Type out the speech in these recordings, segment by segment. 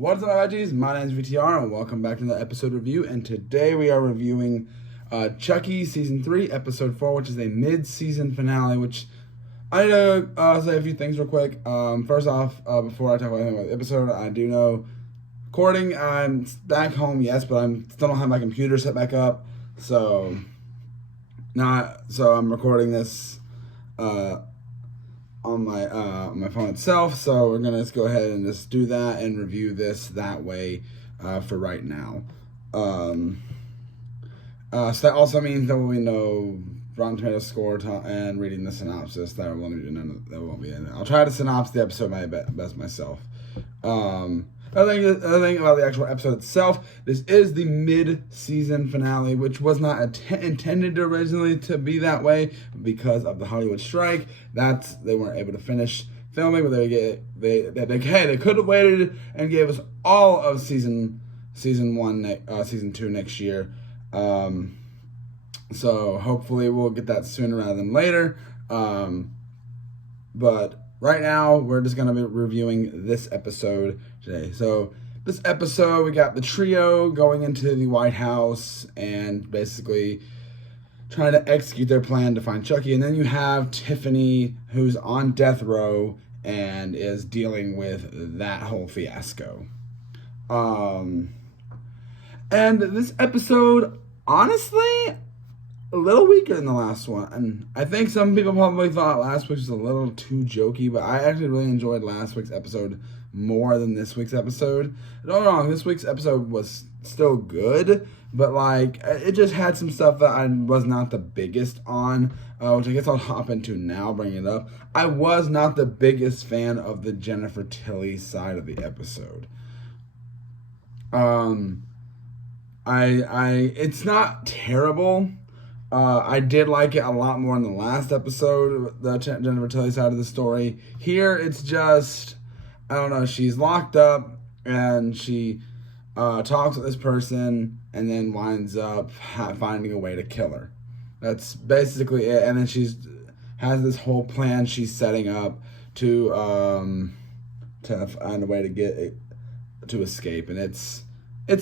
What's up, IGs? My name is VTR, and welcome back to the episode review. And today we are reviewing Chucky Season 3, Episode 4, which is a mid-season finale, which I need to say a few things real quick. First off, before I talk about anything about the episode, I do know recording, I'm back home, yes, but I still don't have my computer set back up, so I'm recording this on my phone itself, so we're gonna just go ahead and just do that and review this that way for right now. So that also means there will be no Rotten Tomatoes score and reading the synopsis. That won't be in it. I'll try to synopsis the episode my best myself. Another thing about the actual episode itself, this is the mid-season finale, which was not intended originally to be that way because of the Hollywood strike. They weren't able to finish filming, but they could have waited and gave us all of season 2 next year. So hopefully we'll get that sooner rather than later. But right now, we're just going to be reviewing this episode today. So, this episode, we got the trio going into the White House and basically trying to execute their plan to find Chucky. And then you have Tiffany, who's on death row and is dealing with that whole fiasco. And this episode, honestly, a little weaker than the last one. And I think some people probably thought last week was a little too jokey, but I actually really enjoyed last week's episode more than this week's episode. Don't get me wrong, this week's episode was still good, but like it just had some stuff that I was not the biggest on, which I guess I'll hop into now, bringing it up. I was not the biggest fan of the Jennifer Tilly side of the episode. It's not terrible. I did like it a lot more in the last episode, the Jennifer Tilly side of the story. Here, it's just, I don't know, she's locked up, and she talks with this person, and then winds up finding a way to kill her. That's basically it, and then has this whole plan she's setting up to find a way to get it, to escape, and it's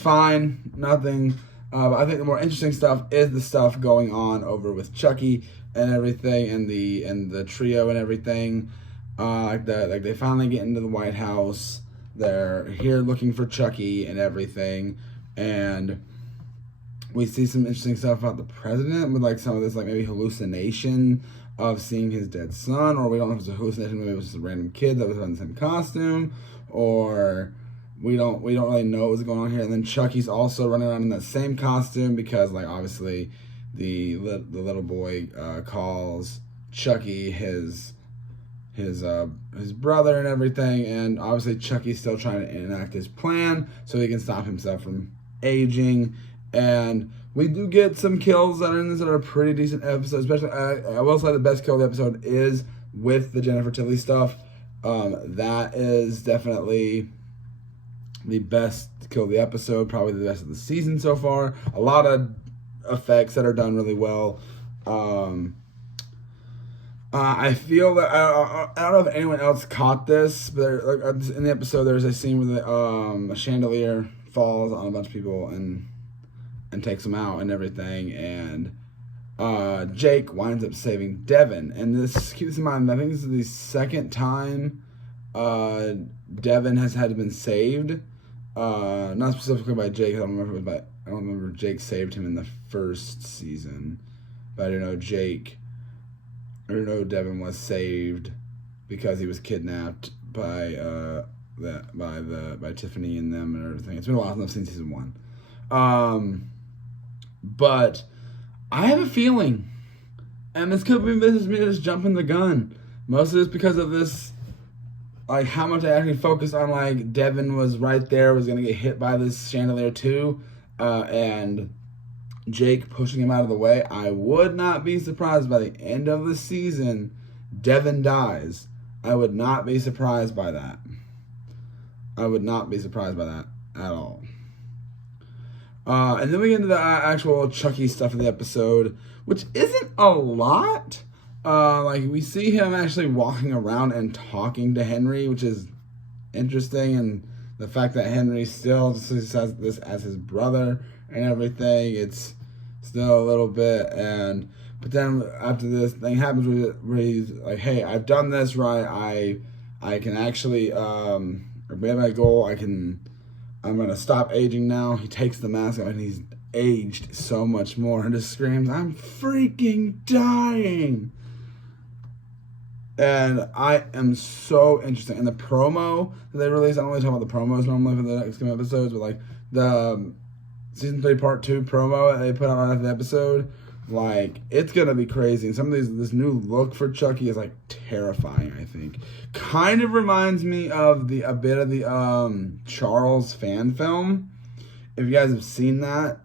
fine, nothing. But I think the more interesting stuff is the stuff going on over with Chucky and everything, and the trio and everything. Like they finally get into the White House. They're here looking for Chucky and everything, and we see some interesting stuff about the president with like some of this like maybe hallucination of seeing his dead son, or we don't know if it's a hallucination, maybe it was just a random kid that was in the same costume, or we don't really know what's going on here. And then Chucky's also running around in that same costume because, like, obviously the little boy calls Chucky his brother and everything, and obviously Chucky's still trying to enact his plan so he can stop himself from aging. And we do get some kills that are in this that are pretty decent episodes. Especially, I will say the best kill of the episode is with the Jennifer Tilly stuff. That is definitely the best kill of the episode, probably the best of the season so far. A lot of effects that are done really well. I feel that I don't know if anyone else caught this, but in the episode there's a scene where a chandelier falls on a bunch of people and takes them out and everything, and Jake winds up saving Devin. And this, keep this in mind, I think this is the second time Devin has had been saved. Not specifically by Jake. I don't remember Jake saved him in the first season, but I do know Devin was saved because he was kidnapped by Tiffany and them and everything. It's been a while since I've seen season 1. But I have a feeling, and this could be me just jumping the gun. Most of it's because of this, like how much I actually focused on like Devin was right there, was going to get hit by this chandelier too, and Jake pushing him out of the way. I would not be surprised by the end of the season Devin dies. I would not be surprised by that. I would not be surprised by that at all. And then we get into the actual Chucky stuff of the episode, which isn't a lot. Like, we see him actually walking around and talking to Henry, which is interesting and the fact that Henry still says this as his brother and everything, it's still a little bit. But then after this thing happens where he's like, hey, I've done this right. I can actually made my goal. I'm gonna stop aging now. He takes the mask off and he's aged so much more and just screams, I'm freaking dying. And I am so interested in the promo that they released. I don't really talk about the promos normally for the next coming episodes, but like the season 3 part 2 promo that they put out after the episode, like, it's gonna be crazy. And some of this new look for Chucky is like terrifying, I think. Kind of reminds me of a bit of the Charles fan film. If you guys have seen that,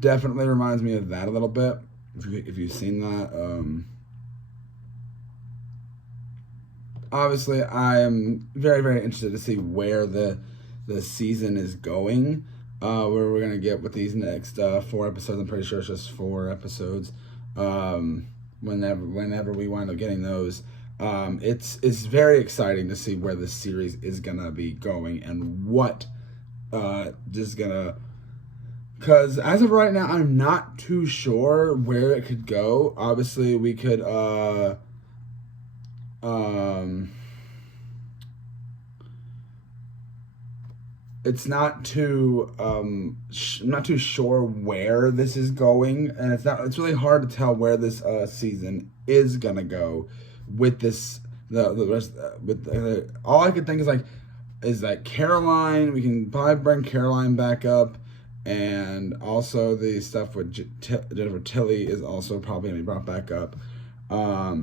definitely reminds me of that a little bit. If you've seen that, obviously I am very, very interested to see where the season is going. Where we're gonna get with these next 4 episodes. I'm pretty sure it's just 4 episodes. Whenever we wind up getting those, it's very exciting to see where this series is gonna be going and what just gonna. Because as of right now, I'm not too sure where it could go. Obviously, we could it's not too I'm not too sure where this is going, and it's really hard to tell where this season is gonna go with this the rest all I could think is like Caroline. We can probably bring Caroline back up, and also the stuff with Jennifer Tilly is also probably gonna be brought back up. I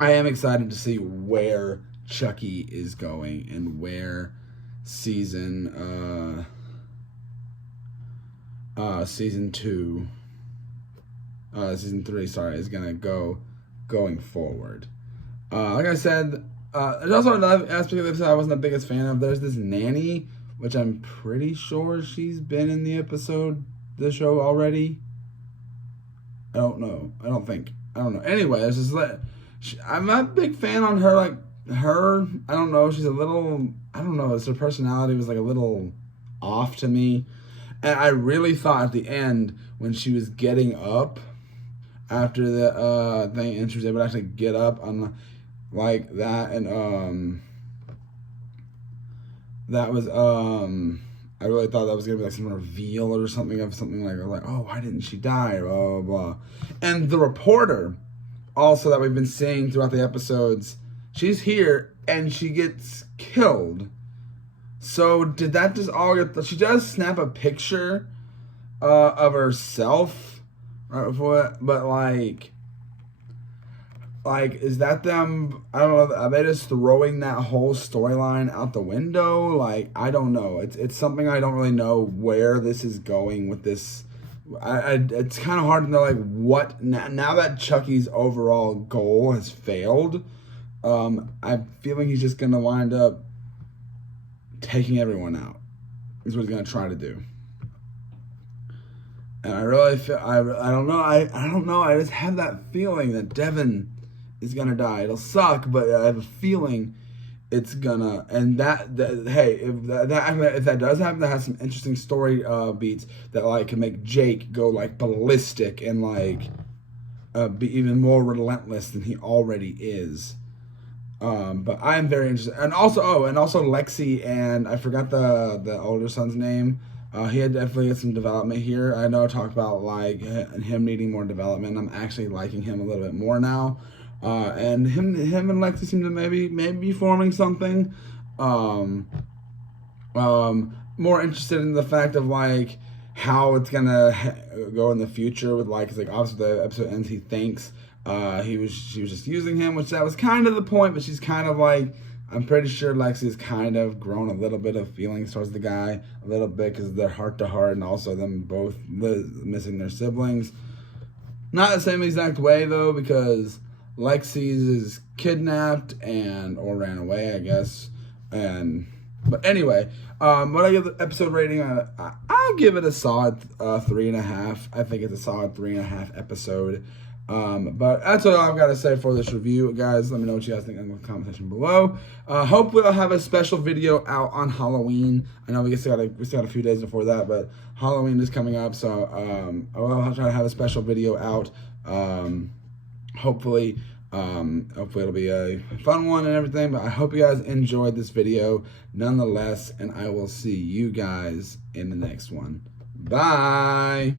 am excited to see where Chucky is going and where season 3 is gonna go going forward. Like I said, there's also another aspect of the episode I wasn't the biggest fan of. There's this nanny, which I'm pretty sure she's been in the show already. I don't know. I don't know. Anyway, there's this. I'm not a big fan on her. Like her, I don't know. She's a little. I don't know. Her personality was like a little off to me, and I really thought at the end when she was getting up after the thing, and she was able to actually get up on like that, and that was I really thought that was gonna be like some reveal or something like oh, why didn't she die, blah blah blah. And the reporter also that we've been seeing throughout the episodes, she's here and she gets killed. So did that just all get? She does snap a picture of herself right before it, but like is that them? I don't know. Are they just throwing that whole storyline out the window? Like, I don't know. It's something I don't really know where this is going with this. It's kind of hard to know like what now that Chucky's overall goal has failed. I'm feeling he's just gonna wind up taking everyone out. Is what he's gonna try to do. And I really feel I don't know. I don't know. I just have that feeling that Devin is gonna die. It'll suck, but I have a feeling it's gonna. And hey, if that does happen, that has some interesting story beats that like can make Jake go like ballistic and like be even more relentless than he already is. But I am very interested, and also Lexi, and I forgot the older son's name. He had definitely had some development here. I know I talked about like him needing more development. I'm actually liking him a little bit more now. And him and Lexi seem to maybe be forming something. More interested in the fact of like how it's gonna go in the future with like, 'cause like obviously the episode ends. He thinks she was just using him, which that was kind of the point. But she's kind of like, I'm pretty sure Lexi's kind of grown a little bit of feelings towards the guy, a little bit, because they're heart to heart, and also them both missing their siblings. Not the same exact way though, because Lexi's is kidnapped or ran away, I guess. But anyway, when I give the episode rating, I'll give it a solid 3.5. I think it's a solid 3.5 episode. But that's all I've got to say for this review, guys. Let me know what you guys think in the comment section below. Hopefully I'll have a special video out on Halloween. I know we still got a few days before that, but Halloween is coming up, so I'll try to have a special video out. Hopefully it'll be a fun one and everything, but I hope you guys enjoyed this video nonetheless, and I will see you guys in the next one. Bye!